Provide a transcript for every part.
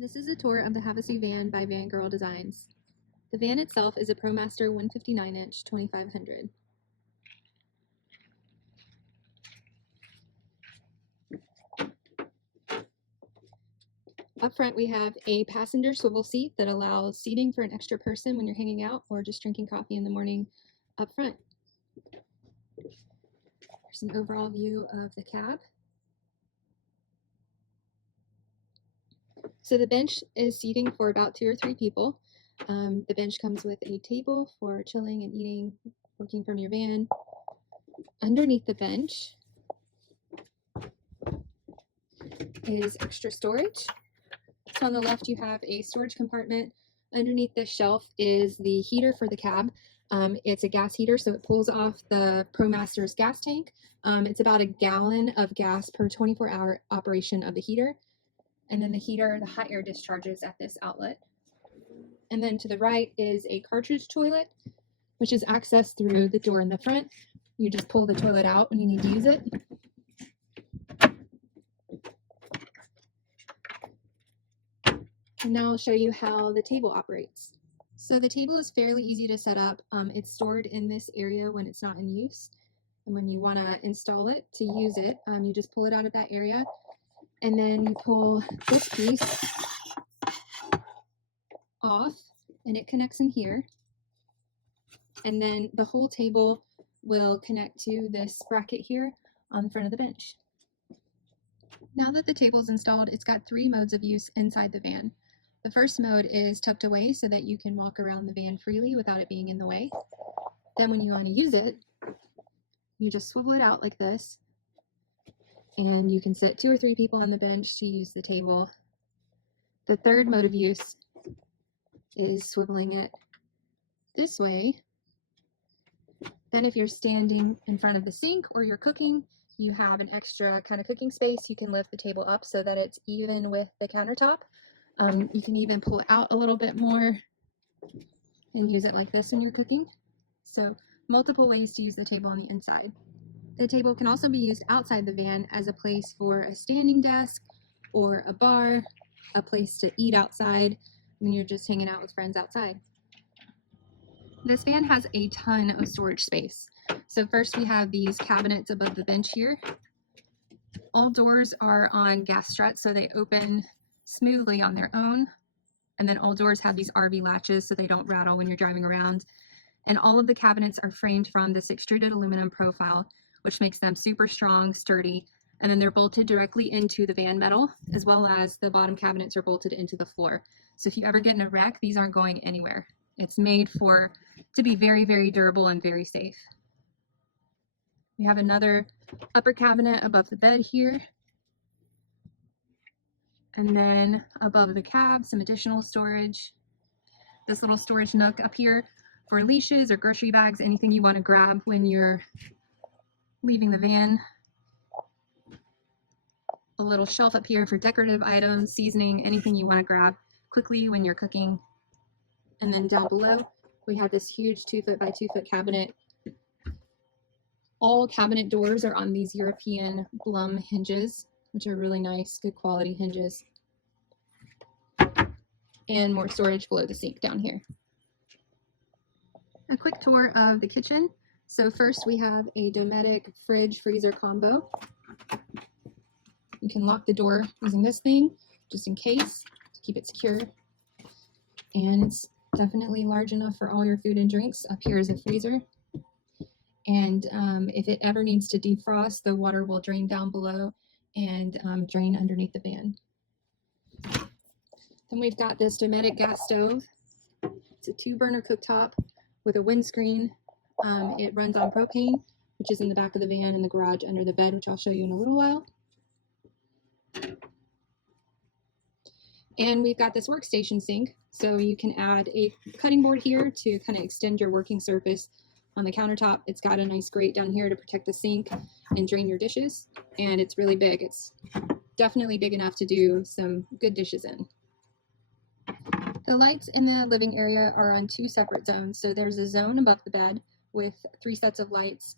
This is a tour of the Havasu van by Van Girl Designs. The van itself is a ProMaster 159-inch 2500. Up front we have a passenger swivel seat that allows seating for an extra person when you're hanging out or just drinking coffee in the morning up front. Here's an overall view of the cab. So the bench is seating for about 2 or 3 people. The bench comes with a table for chilling and eating, working from your van. Underneath the bench is extra storage. So on the left you have a storage compartment. Underneath this shelf is the heater for the cab. It's a gas heater, so it pulls off the ProMaster's gas tank. It's about a gallon of gas per 24-hour operation of the heater. And then the heater, the hot air discharges at this outlet. And then to the right is a cartridge toilet, which is accessed through the door in the front. You just pull the toilet out when you need to use it. And now I'll show you how the table operates. So the table is fairly easy to set up. It's stored in this area when it's not in use. And when you want to install it to use it, you just pull it out of that area. And then you pull this piece off and it connects in here. And then the whole table will connect to this bracket here on the front of the bench. Now that the table is installed, it's got 3 modes of use inside the van. The first mode is tucked away so that you can walk around the van freely without it being in the way. Then when you want to use it, you just swivel it out like this, and you can sit 2 or 3 people on the bench to use the table. The third mode of use is swiveling it this way. Then if you're standing in front of the sink or you're cooking, you have an extra kind of cooking space. You can lift the table up so that it's even with the countertop. You can even pull it out a little bit more and use it like this when you're cooking. So multiple ways to use the table on the inside. The table can also be used outside the van as a place for a standing desk or a bar, a place to eat outside when you're just hanging out with friends outside. This van has a ton of storage space. So first we have these cabinets above the bench here. All doors are on gas struts, so they open smoothly on their own. And then all doors have these RV latches so they don't rattle when you're driving around. And all of the cabinets are framed from this extruded aluminum profile, which makes them super strong, sturdy. And then they're bolted directly into the van metal, as well as the bottom cabinets are bolted into the floor. So if you ever get in a wreck, these aren't going anywhere. It's made to be very, very durable and very safe. We have another upper cabinet above the bed here. And then above the cab, some additional storage. This little storage nook up here for leashes or grocery bags, anything you want to grab when you're leaving the van. A little shelf up here for decorative items, seasoning, anything you want to grab quickly when you're cooking. And then down below, we have this huge 2-foot by 2-foot cabinet. All cabinet doors are on these European Blum hinges, which are really nice, good quality hinges. And more storage below the sink down here. A quick tour of the kitchen. So first we have a Dometic fridge freezer combo. You can lock the door using this thing, just in case, to keep it secure. And it's definitely large enough for all your food and drinks. Up here is a freezer. And if it ever needs to defrost, the water will drain down below and drain underneath the van. Then we've got this Dometic gas stove. It's a 2-burner cooktop with a windscreen. It runs on propane, which is in the back of the van in the garage under the bed, which I'll show you in a little while. And we've got this workstation sink, so you can add a cutting board here to kind of extend your working surface on the countertop. It's got a nice grate down here to protect the sink and drain your dishes, and it's really big. It's definitely big enough to do some good dishes in. The lights in the living area are on 2 separate zones. So there's a zone above the bed with 3 sets of lights.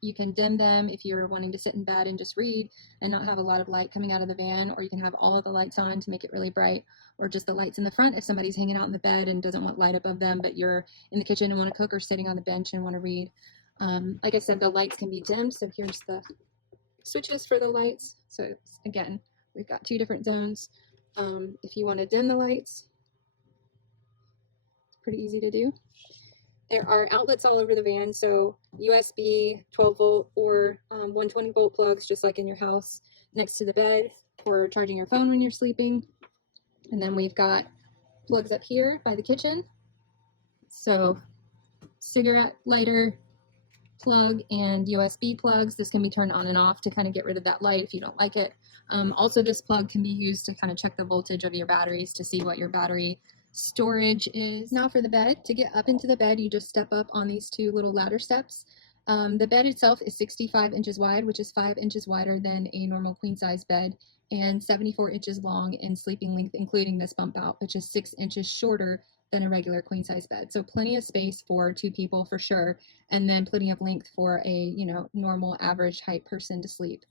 You can dim them if you're wanting to sit in bed and just read and not have a lot of light coming out of the van, or you can have all of the lights on to make it really bright, or just the lights in the front if somebody's hanging out in the bed and doesn't want light above them, but you're in the kitchen and want to cook, or sitting on the bench and want to read. Like I said, the lights can be dimmed, so here's the switches for the lights. So again, we've got 2 different zones. If you want to dim the lights, it's pretty easy to do. There are outlets all over the van, so USB 12 volt or 120 volt plugs, just like in your house, next to the bed for charging your phone when you're sleeping. And then we've got plugs up here by the kitchen. So cigarette lighter plug and USB plugs. This can be turned on and off to kind of get rid of that light if you don't like it. Also, this plug can be used to kind of check the voltage of your batteries to see what your battery storage is. Now for the bed. To get up into the bed, you just step up on these 2 little ladder steps. The bed itself is 65 inches wide, which is 5 inches wider than a normal queen size bed, and 74 inches long in sleeping length, including this bump out, which is 6 inches shorter than a regular queen size bed. So plenty of space for 2 people for sure, and then plenty of length for a normal average height person to sleep.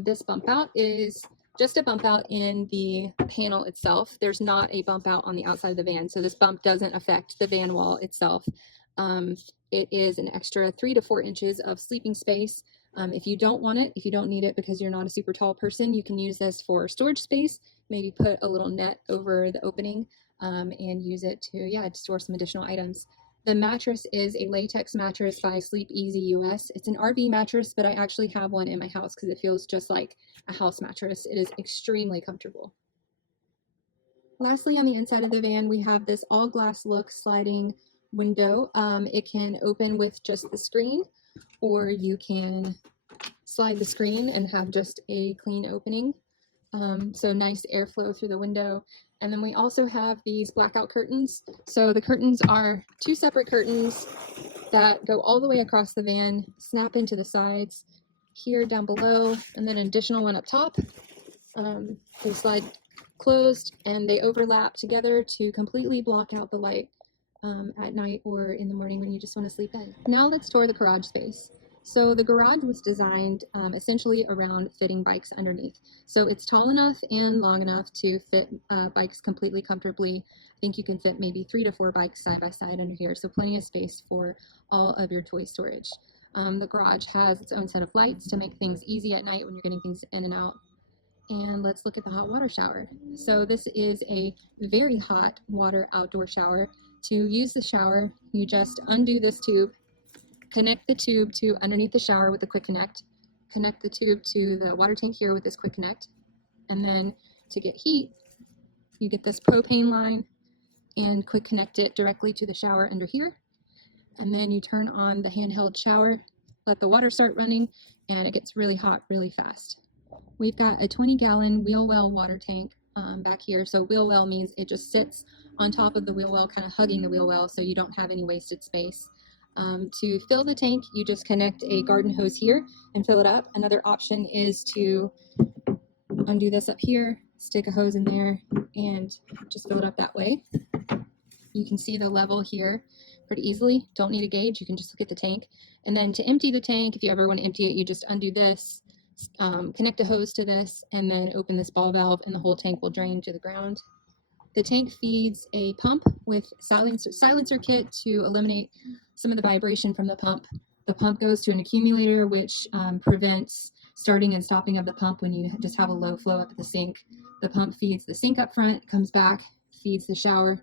This bump out is just a bump out in the panel itself. There's not a bump out on the outside of the van, so this bump doesn't affect the van wall itself. It is an extra 3 to 4 inches of sleeping space. If you don't want it, if you don't need it because you're not a super tall person, you can use this for storage space. Maybe put a little net over the opening and use it to store some additional items. The mattress is a latex mattress by Sleep Easy US. It's an RV mattress, but I actually have one in my house because it feels just like a house mattress. It is extremely comfortable. Lastly, on the inside of the van, we have this all glass look sliding window. It can open with just the screen, or you can slide the screen and have just a clean opening. So nice airflow through the window. And then we also have these blackout curtains. So the curtains are 2 separate curtains that go all the way across the van, snap into the sides, here down below, and then an additional one up top. They slide closed and they overlap together to completely block out the light at night or in the morning when you just want to sleep in. Now let's tour the garage space. So the garage was designed essentially around fitting bikes underneath. So it's tall enough and long enough to fit bikes completely comfortably. I think you can fit maybe 3 to 4 bikes side by side under here, so plenty of space for all of your toy storage. The garage has its own set of lights to make things easy at night when you're getting things in and out. And let's look at the hot water shower. So this is a very hot water outdoor shower. To use the shower, you just undo this tube, connect the tube to underneath the shower with a quick connect the tube to the water tank here with this quick connect, and then to get heat, you get this propane line and quick connect it directly to the shower under here, and then you turn on the handheld shower, let the water start running, and it gets really hot really fast. We've got a 20-gallon wheel well water tank back here. So wheel well means it just sits on top of the wheel well, kind of hugging the wheel well, so you don't have any wasted space. To fill the tank, you just connect a garden hose here and fill it up. Another option is to undo this up here, stick a hose in there, and just fill it up that way. You can see the level here pretty easily. Don't need a gauge, you can just look at the tank. And then to empty the tank, if you ever want to empty it, you just undo this, connect a hose to this, and then open this ball valve, and the whole tank will drain to the ground. The tank feeds a pump with silencer kit to eliminate some of the vibration from the pump. The pump goes to an accumulator, which prevents starting and stopping of the pump when you just have a low flow up at the sink. The pump feeds the sink up front, comes back, feeds the shower.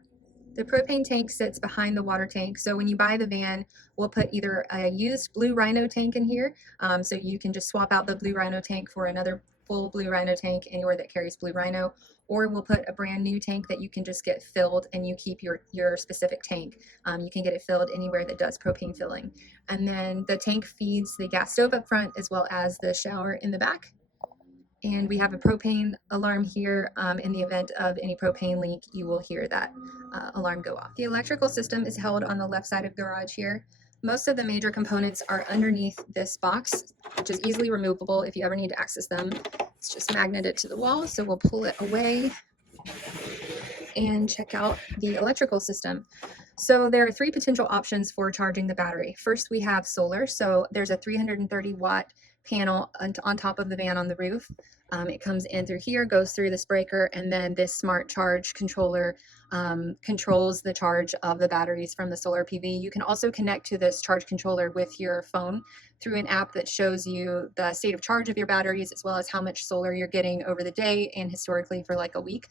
The propane tank sits behind the water tank, so when you buy the van, we'll put either a used Blue Rhino tank in here, so you can just swap out the Blue Rhino tank for another full Blue Rhino tank anywhere that carries Blue Rhino, or we'll put a brand new tank that you can just get filled and you keep your specific tank. You can get it filled anywhere that does propane filling. And then the tank feeds the gas stove up front as well as the shower in the back. And we have a propane alarm here. In the event of any propane leak, you will hear that alarm go off. The electrical system is held on the left side of the garage here. Most of the major components are underneath this box, which is easily removable if you ever need to access them. It's just magneted to the wall, so we'll pull it away and check out the electrical system. So there are three potential options for charging the battery. First, we have solar. So there's a 330-watt panel on top of the van on the roof. It comes in through here, goes through this breaker, and then this smart charge controller controls the charge of the batteries from the solar PV. You can also connect to this charge controller with your phone through an app that shows you the state of charge of your batteries, as well as how much solar you're getting over the day and historically for like a week.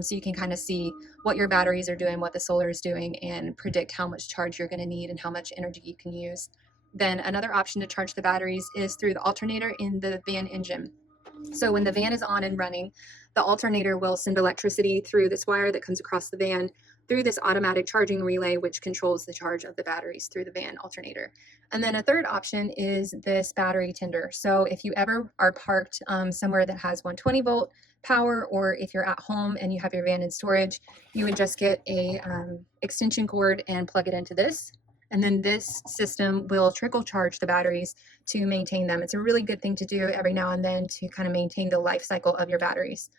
So you can kind of see what your batteries are doing, what the solar is doing, and predict how much charge you're going to need and how much energy you can use. Then another option to charge the batteries is through the alternator in the van engine. So when the van is on and running, the alternator will send electricity through this wire that comes across the van through this automatic charging relay, which controls the charge of the batteries through the van alternator. And then a third option is this battery tender. So if you ever are parked somewhere that has 120-volt power, or if you're at home and you have your van in storage, you would just get a extension cord and plug it into this. And then this system will trickle charge the batteries to maintain them. It's a really good thing to do every now and then to kind of maintain the life cycle of your batteries.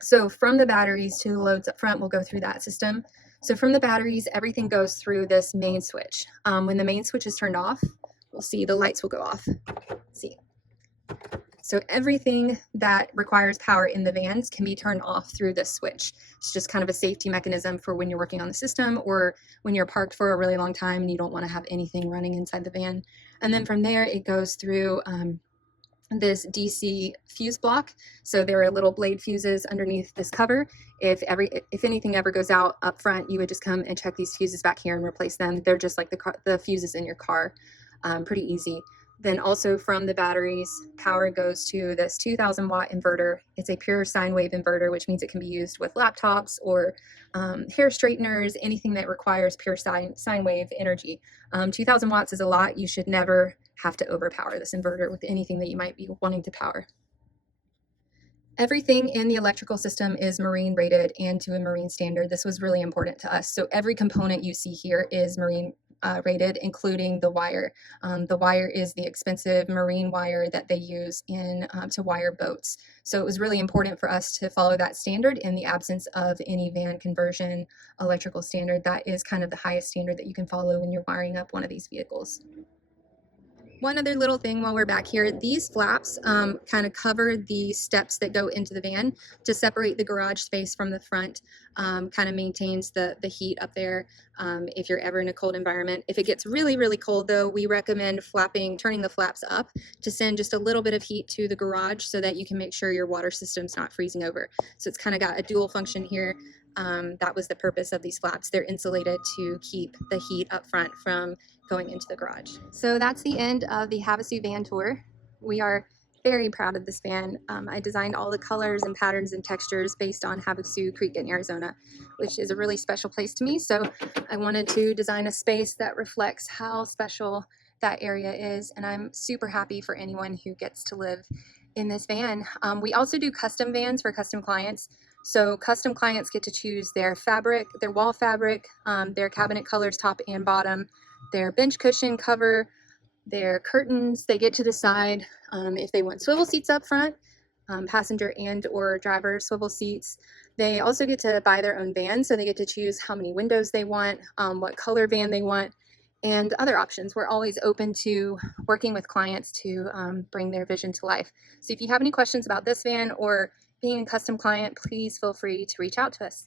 So from the batteries to the loads up front, we'll go through that system. So from the batteries, everything goes through this main switch. When the main switch is turned off, we'll see the lights will go off. See. So everything that requires power in the vans can be turned off through this switch. It's just kind of a safety mechanism for when you're working on the system or when you're parked for a really long time and you don't want to have anything running inside the van. And then from there, it goes through this DC fuse block. So there are little blade fuses underneath this cover. If anything ever goes out up front, you would just come and check these fuses back here and replace them. They're just like the fuses in your car, pretty easy. Then also from the batteries, power goes to this 2,000-watt inverter. It's a pure sine wave inverter, which means it can be used with laptops or hair straighteners, anything that requires pure sine wave energy. 2,000 watts is a lot. You should never have to overpower this inverter with anything that you might be wanting to power. Everything in the electrical system is marine rated and to a marine standard. This was really important to us. So every component you see here is marine rated, including the wire. The wire is the expensive marine wire that they use to wire boats. So it was really important for us to follow that standard in the absence of any van conversion electrical standard. That is kind of the highest standard that you can follow when you're wiring up one of these vehicles. One other little thing while we're back here, these flaps kind of cover the steps that go into the van to separate the garage space from the front, kind of maintains the heat up there if you're ever in a cold environment. If it gets really, really cold though, we recommend turning the flaps up to send just a little bit of heat to the garage so that you can make sure your water system's not freezing over. So it's kind of got a dual function here. That was the purpose of these flaps. They're insulated to keep the heat up front from going into the garage. So that's the end of the Havasu van tour. We are very proud of this van. I designed all the colors and patterns and textures based on Havasu Creek in Arizona, which is a really special place to me. So I wanted to design a space that reflects how special that area is, and I'm super happy for anyone who gets to live in this van. We also do custom vans for custom clients. So custom clients get to choose their fabric, their wall fabric, their cabinet colors, top and bottom, their bench cushion cover, their curtains. They get to decide if they want swivel seats up front, passenger and or driver swivel seats. They also get to buy their own van, so they get to choose how many windows they want, what color van they want, and other options. We're always open to working with clients to bring their vision to life. So if you have any questions about this van or being a custom client, please feel free to reach out to us.